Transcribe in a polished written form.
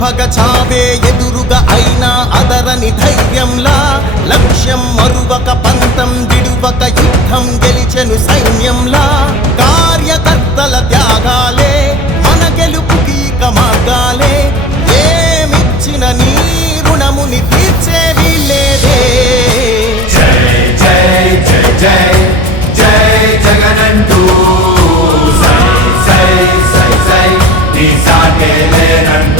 భగ చావే ఎదురుగా అయినా అదరని ధైర్యంలా లక్ష్యం మరువక పంతం విడువక యుద్ధం గెలిచెను సైన్యంలా కార్యకర్తల త్యాగాలే మన గెలుపుకి మార్గాలే ఏమిచ్చిన నీ రుణముని తీర్చేవి లేదే జై జై జై జై జై జగనంటూ సై సై సై సై నీ సాటే లేనంటూ